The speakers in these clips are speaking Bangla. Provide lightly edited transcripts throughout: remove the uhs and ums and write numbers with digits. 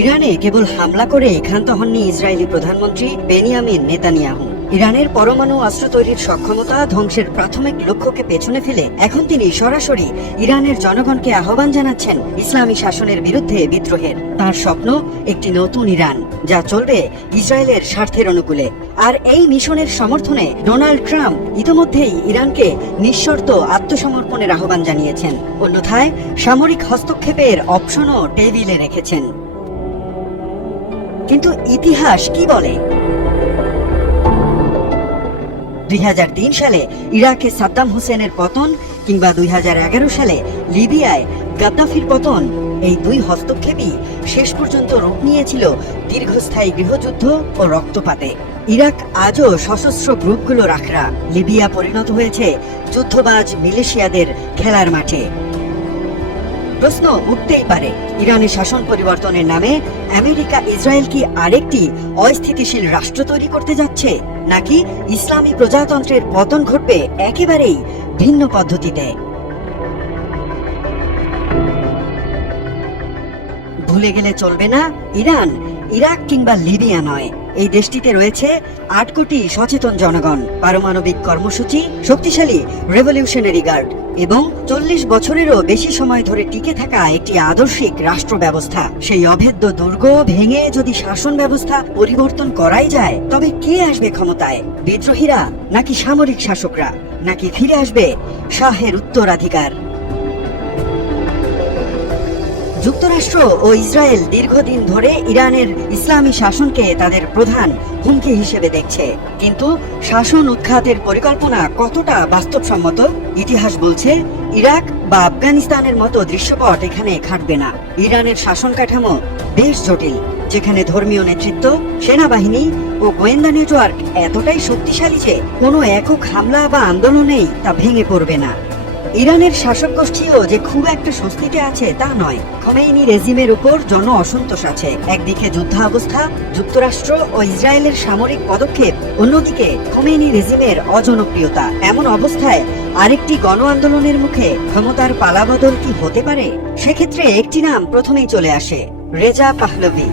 ইরানে কেবল হামলা করে ক্ষান্ত হননি ইসরায়েলি প্রধানমন্ত্রী বেনিয়ামিন নেতানিয়াহু। ইরানের পরমাণু অস্ত্র তৈরির সক্ষমতা ধ্বংসের প্রাথমিক লক্ষ্যকে পেছনে ফেলে এখন তিনি সরাসরি ইরানের জনগণকে আহ্বান জানাচ্ছেন ইসলামী শাসনের বিরুদ্ধে বিদ্রোহের। তার স্বপ্ন একটি নতুন ইরান, যা চলবে ইসরায়েলের স্বার্থের অনুকূলে। আর এই মিশনের সমর্থনে ডোনাল্ড ট্রাম্প ইতোমধ্যেই ইরানকে নিঃশর্ত আত্মসমর্পণের আহ্বান জানিয়েছেন। অন্যথায় সামরিক হস্তক্ষেপের অপশনও টেবিলে রেখেছেন। কিন্তু ইতিহাস কি বলে? 2003 সালে ইরাকে সাদ্দাম হোসেনের পতন কিংবা 2011 সালে লিবিয়ায় গাদ্দাফির পতন, এই দুই হস্তক্ষেপই শেষ পর্যন্ত রূপ নিয়েছিল দীর্ঘস্থায়ী গৃহযুদ্ধ ও রক্তপাতে। ইরাক আজও সশস্ত্র গ্রুপগুলোর আখড়া, লিবিয়া পরিণত হয়েছে যুদ্ধবাজ মিলিশিয়াদের খেলার মাঠে। প্রশ্ন উঠতেই পারে, ইরানের শাসন পরিবর্তনের নামে আমেরিকা ইসরায়েল কি আরেকটি অস্থিতিশীল রাষ্ট্র তৈরি করতে যাচ্ছে, নাকি ইসলামী প্রজাতন্ত্রের পতন ঘটবে একেবারেই ভিন্ন পদ্ধতিতে? ভুলে গেলে চলবে না, ইরান ইরাক কিংবা লিবিয়া নয়। এই দেশটিতে রয়েছে 8 কোটি সচেতন জনগণ, পারমাণবিক কর্মসূচি, শক্তিশালী রেভলিউশনারি গার্ড এবং 40 বছরেরও বেশি সময় ধরে টিকে থাকা একটি আদর্শিক রাষ্ট্র ব্যবস্থা। সেই অভেদ্য দুর্গ ভেঙে যদি শাসন ব্যবস্থা পরিবর্তন করাই যায়, তবে কে আসবে ক্ষমতায়? বিদ্রোহীরা, নাকি সামরিক শাসকরা, নাকি ফিরে আসবে শাহের উত্তরাধিকার? যুক্তরাষ্ট্র ও ইসরায়েল দীর্ঘদিন ধরে ইরানের ইসলামী শাসনকে তাদের প্রধান হুমকি হিসেবে দেখছে। কিন্তু শাসন উৎখাতের পরিকল্পনা কতটা বাস্তবসম্মত? ইতিহাস বলছে ইরাক বা আফগানিস্তানের মতো দৃশ্যপট এখানে খাটবে না। ইরানের শাসন কাঠামো বেশ জটিল, যেখানে ধর্মীয় নেতৃত্ব, সেনাবাহিনী ও গোয়েন্দা নেটওয়ার্ক এতটাই শক্তিশালী যে কোনো একক হামলা বা আন্দোলনেই তা ভেঙে পড়বে না। ইরানের শাসক গোষ্ঠীও যে খুব একটা স্বস্তিতে আছে তা নয়। খোমেনি রেজিমের উপর জন অসন্তোষ আছে। একদিকে যুদ্ধাবস্থা, যুক্তরাষ্ট্র ও ইসরায়েলের সামরিক পদক্ষেপ, অন্যদিকে খোমেনি রেজিমের অজনপ্রিয়তা। এমন অবস্থায় আরেকটি গণ আন্দোলনের মুখে ক্ষমতার পালাবদল কি হতে পারে? সেক্ষেত্রে একটি নাম প্রথমেই চলে আসে, রেজা পাহলভি।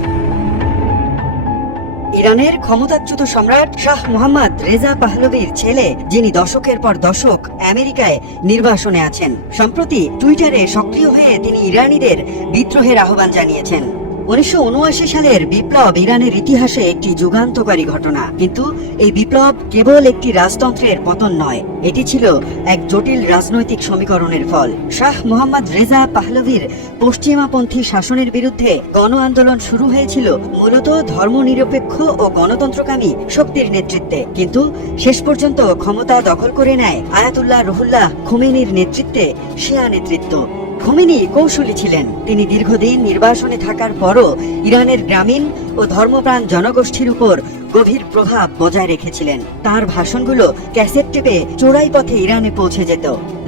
ইরানের ক্ষমতাচ্যুত সম্রাট শাহ মোহাম্মদ রেজা পাহলভির ছেলে, যিনি দশকের পর দশক আমেরিকায় নির্বাসনে আছেন। সম্প্রতি টুইটারে সক্রিয় হয়ে তিনি ইরানিদের বিদ্রোহের আহ্বান জানিয়েছেন। 1979 সালের বিপ্লব ইরানের ইতিহাসে একটি যুগান্তকারী ঘটনা। কিন্তু এই বিপ্লব কেবল একটি রাজতন্ত্রের পতন নয়, এটি ছিল এক জটিল রাজনৈতিক সমীকরণের ফল। শাহ মোহাম্মদ রেজা পাহলভির পশ্চিমাপন্থী শাসনের বিরুদ্ধে গণ আন্দোলন শুরু হয়েছিল মূলত ধর্মনিরপেক্ষ ও গণতন্ত্রকামী শক্তির নেতৃত্বে। কিন্তু শেষ পর্যন্ত ক্ষমতা দখল করে নেয় আয়াতুল্লাহ রুহুল্লাহ খোমেনির নেতৃত্বে শিয়া নেতৃত্ব। খোমেনি কৌশলী ছিলেন। তিনি দীর্ঘদিন নির্বাসনে থাকার পরও ইরানের গ্রামীণ ও ধর্মপ্রাণ জনগোষ্ঠীর উপর গভীর প্রভাব বজায় রেখেছিলেন। তার ভাষণগুলো ক্যাসেট টেপে চোরাই পথে ইরানে পৌঁছে যেত,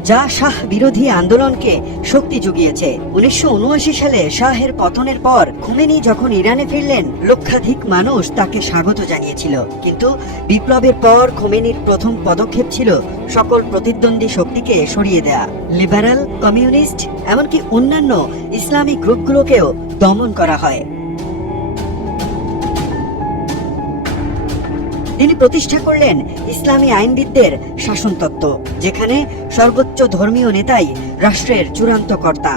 যা শাহ বিরোধী আন্দোলনকে শক্তি জুগিয়েছে। 1979 সালে শাহের পতনের পর খোমেনি যখন ইরানে ফিরলেন, লক্ষাধিক মানুষ তাকে স্বাগত জানিয়েছিল। কিন্তু বিপ্লবের পর খোমেনির প্রথম পদক্ষেপ ছিল সকল প্রতিদ্বন্দ্বী শক্তিকে সরিয়ে দেয়া। লিবারাল, কমিউনিস্ট, এমনকি অন্যান্য ইসলামিক গ্রুপগুলোকেও দমন করা হয়। তিনি প্রতিষ্ঠা করলেন ইসলামী আইনবিদদের শাসনতত্ত্ব, যেখানে সর্বোচ্চ ধর্মীয় নেতাই রাষ্ট্রের চূড়ান্ত কর্তা।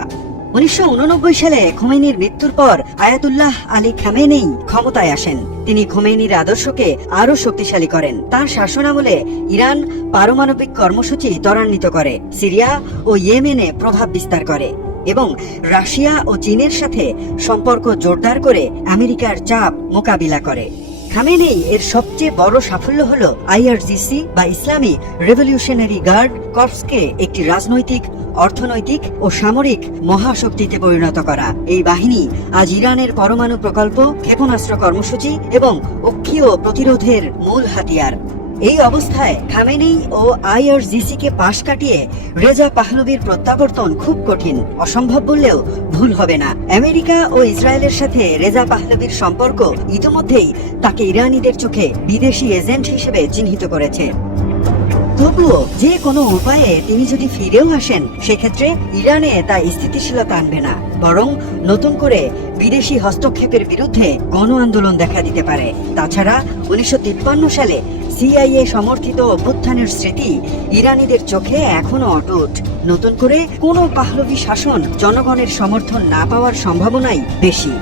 1989 সালে খোমেনির মৃত্যুর পর আয়াতুল্লাহ আলী খামেনেই ক্ষমতায় আসেন। তিনি খোমেনির আদর্শকে আরো শক্তিশালী করেন। তার শাসনামলে ইরান পারমাণবিক কর্মসূচি ত্বরান্বিত করে, সিরিয়া ও ইয়েমেনে প্রভাব বিস্তার করে এবং রাশিয়া ও চীনের সাথে সম্পর্ক জোরদার করে আমেরিকার চাপ মোকাবিলা করে। খামেনেই এর সবচেয়ে বড় সাফল্য হলো আইআরজিসি বা ইসলামী রেভলিউশনারি গার্ড কর্পসকে একটি রাজনৈতিক, অর্থনৈতিক ও সামরিক মহাশক্তিতে পরিণত করা। এই বাহিনী আজ ইরানের পরমাণু প্রকল্প, ক্ষেপণাস্ত্র কর্মসূচি এবং অক্ষীয় প্রতিরোধের মূল হাতিয়ার। এই অবস্থায় খামেনি ও আইআরজিসিকে পাশ কাটিয়ে রেজা পাহলভির প্রত্যাবর্তন খুব কঠিন, অসম্ভব বললেও ভুল হবে না। আমেরিকা ও ইসরায়েলের সাথে রেজা পাহলভির সম্পর্ক ইতিমধ্যেই তাকে ইরানিদের চোখে বিদেশি এজেন্ট হিসেবে চিহ্নিত করেছে। তবুও যে কোনো উপায়ে তিনি যদি ফিরেও আসেন, সেক্ষেত্রে ইরানে তা স্থিতিশীলতা আনবে না, বরং নতুন করে বিদেশি হস্তক্ষেপের বিরুদ্ধে গণ আন্দোলন দেখা দিতে পারে। তাছাড়া 1953 সালে সিআইএ সমর্থিত অভ্যুত্থানের স্মৃতি ইরানিদের চোখে এখনো অটুট। নতুন করে কোনো পাহলভি শাসন জনগণের সমর্থন না পাওয়ার সম্ভাবনাই বেশি।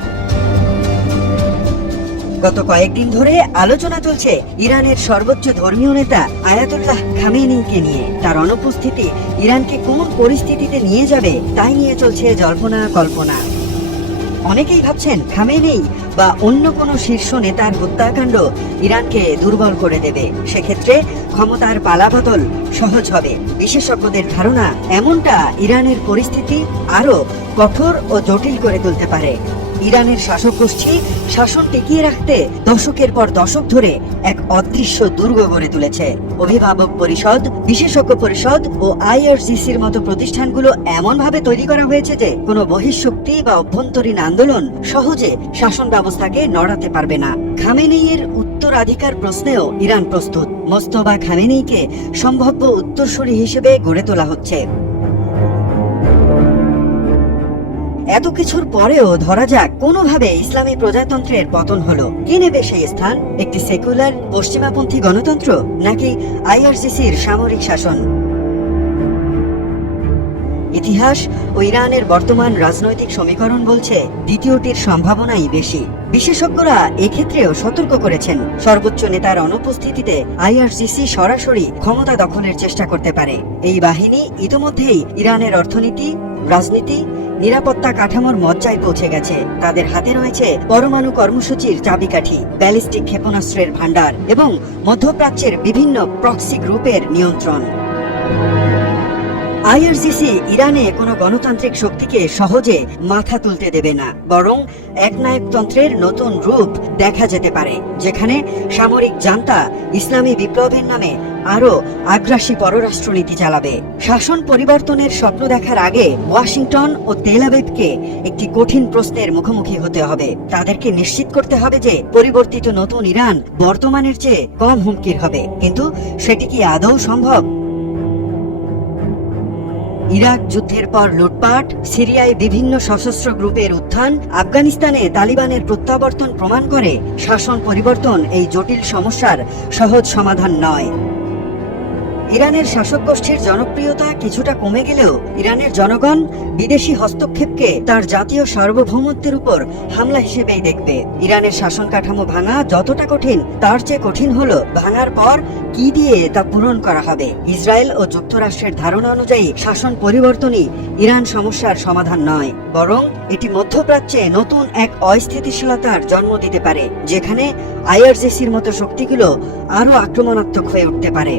গত কয়েকদিন ধরে আলোচনা চলছে ইরানের সর্বোচ্চ ধর্মীয় নেতা আয়াতুল্লাহ খামেনিকে নিয়ে। তার অনুপস্থিতি ইরানকে কোন পরিস্থিতিতে নিয়ে যাবে তাই নিয়ে চলছে জল্পনা কল্পনা। অনেকেই ভাবছেন খামেনি বা অন্য কোনো শীর্ষ নেতার হত্যাকাণ্ড ইরানকে দুর্বল করে দেবে, সেক্ষেত্রে ক্ষমতার পালাবদল সহজ হবে। বিশেষজ্ঞদের ধারণা, এমনটা ইরানের পরিস্থিতি আরো কঠোর ও জটিল করে তুলতে পারে। ইরানের শাসক গোষ্ঠী শাসন টিকিয়ে রাখতে দশকের পর দশক ধরে এক অদৃশ্য দুর্গ গড়ে তুলেছে। অভিভাবক পরিষদ, বিশেষজ্ঞ পরিষদ ও আইআরজিসির মতো প্রতিষ্ঠানগুলো এমনভাবে তৈরি করা হয়েছে যে কোনো বহিঃশক্তি বা অভ্যন্তরীণ আন্দোলন সহজে শাসন ব্যবস্থাকে নড়াতে পারবে না। খামেনেইয়ের উত্তরাধিকার প্রশ্নেও ইরান প্রস্তুত। মোস্তফা খামেনেইকে সম্ভাব্য উত্তরসূরি হিসেবে গড়ে তোলা হচ্ছে। এত কিছুর পরেও ধরা যাক কোনোভাবে ইসলামী প্রজাতন্ত্রের পতন হলো, কে নেবে সেই স্থান? একটি সেকুলার পশ্চিমাপন্থী গণতন্ত্র নাকি আইআরজিসির সামরিক শাসন? ইতিহাস ও ইরানের বর্তমান রাজনৈতিক সমীকরণ বলছে দ্বিতীয়টির সম্ভাবনাই বেশি। বিশেষজ্ঞরা এক্ষেত্রেও সতর্ক করেছেন, সর্বোচ্চ নেতার অনুপস্থিতিতে আইআরজিসি সরাসরি ক্ষমতা দখলের চেষ্টা করতে পারে। এই বাহিনী ইতোমধ্যেই ইরানের অর্থনীতি, রাজনীতি, নিরাপত্তা কাঠামোর মজ্জায় পৌঁছে গেছে। তাদের হাতে রয়েছে পরমাণু কর্মসূচির চাবিকাঠি, ব্যালিস্টিক ক্ষেপণাস্ত্রের ভান্ডার এবং মধ্যপ্রাচ্যের বিভিন্ন প্রক্সি গ্রুপের নিয়ন্ত্রণ। আইআরজিসি ইরানে কোনো গণতান্ত্রিক শক্তিকে সহজে মাথা তুলতে দেবে না, বরং একনায়কতন্ত্রের নতুন রূপ দেখা যেতে পারে, যেখানে সামরিক জান্তা ইসলামী বিপ্লবের নামে আরো আগ্রাসী পররাষ্ট্রনীতি চালাবে। শাসন পরিবর্তনের স্বপ্ন দেখার আগে ওয়াশিংটন ও তেল আবিবকে একটি কঠিন প্রশ্নের মুখোমুখি হতে হবে। তাদেরকে নিশ্চিত করতে হবে যে পরিবর্তিত নতুন ইরান বর্তমানের চেয়ে কম হুমকির হবে, কিন্তু সেটি কি আদৌ সম্ভব? ইরাক যুদ্ধের পর লুটপাট, সিরিয়ায় বিভিন্ন সশস্ত্র গ্রুপের উত্থান, আফগানিস্তানে তালিবানের প্রত্যাবর্তন প্রমাণ করে শাসন পরিবর্তন এই জটিল সমস্যার সহজ সমাধান নয়। ইরানের শাসক গোষ্ঠীর জনপ্রিয়তা কিছুটা কমে গেলেও ইরানের জনগণ বিদেশি হস্তক্ষেপকে তার জাতীয় সার্বভৌমত্বের উপর হামলা হিসেবেই দেখবে। ইরানের শাসন কাঠামো ভাঙা যতটা কঠিন, তার চেয়ে কঠিন হলো ভাঙার পর কি দিয়ে তা পূরণ করা হবে। ইসরায়েল ও যুক্তরাষ্ট্রের ধারণা অনুযায়ী শাসন পরিবর্তনই ইরান সমস্যার সমাধান নয়, বরং এটি মধ্যপ্রাচ্যে নতুন এক অস্থিতিশীলতার জন্ম দিতে পারে, যেখানে আইআরজিসির মতো শক্তিগুলো আরো আক্রমণাত্মক হয়ে উঠতে পারে।